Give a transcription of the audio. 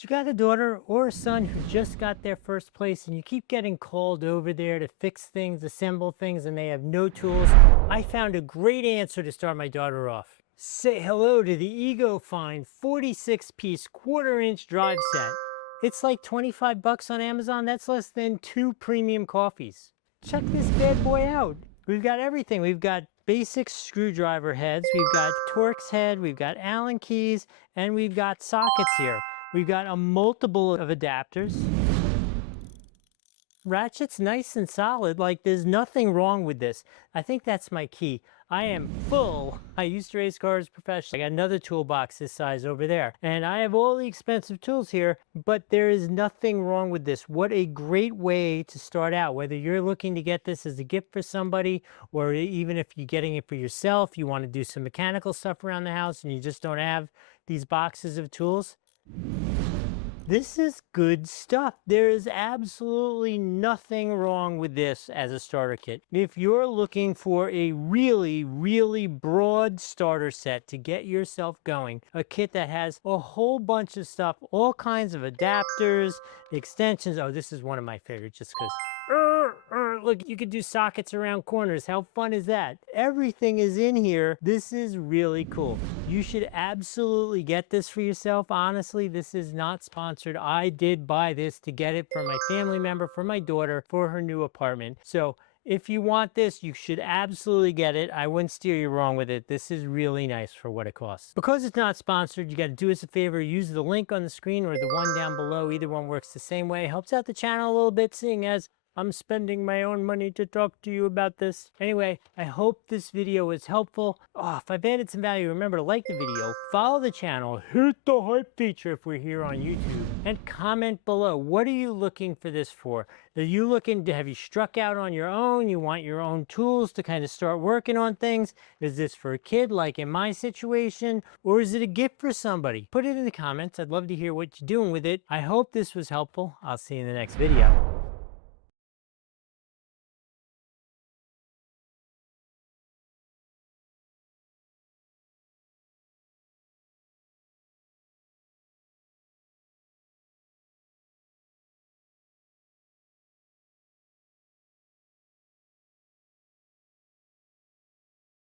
You got a daughter or a son who just got their first place and you keep getting called over there to fix things, assemble things, and they have no tools? I found a great answer to start my daughter off. Say hello to the Egofine 46-piece quarter-inch drive set. It's like 25 bucks on Amazon. That's less than 2 premium coffees. Check this bad boy out. We've got everything. We've got basic screwdriver heads, we've got Torx head, we've got Allen keys, and we've got sockets here. We've got a multiple of adapters. Ratchet's nice and solid, like there's nothing wrong with this. I think that's my key. I am full. I used to race cars professionally. I got another toolbox this size over there. And I have all the expensive tools here, but there is nothing wrong with this. What a great way to start out, whether you're looking to get this as a gift for somebody, or even if you're getting it for yourself, you want to do some mechanical stuff around the house and you just don't have these boxes of tools. This is good stuff. There is absolutely nothing wrong with this as a starter kit. If you're looking for a really, really broad starter set to get yourself going, a kit that has a whole bunch of stuff, all kinds of adapters, extensions. Oh, this is one of my favorites just because look, you could do sockets around corners. How fun is that? Everything is in here. This is really cool. You should absolutely get this for yourself. Honestly, this is not sponsored. I did buy this to get it for my family member, for my daughter, for her new apartment. So if you want this, you should absolutely get it. I wouldn't steer you wrong with it. This is really nice for what it costs. Because it's not sponsored, you got to do us a favor. Use the link on the screen or the one down below. Either one works the same way. Helps out the channel a little bit, seeing as I'm spending my own money to talk to you about this. Anyway, I hope this video was helpful. Oh, if I've added some value, remember to like the video, follow the channel, hit the hype feature if we're here on YouTube, and comment below. What are you looking for this for? Are you looking to, have you struck out on your own? You want your own tools to kind of start working on things? Is this for a kid like in my situation? Or is it a gift for somebody? Put it in the comments. I'd love to hear what you're doing with it. I hope this was helpful. I'll see you in the next video.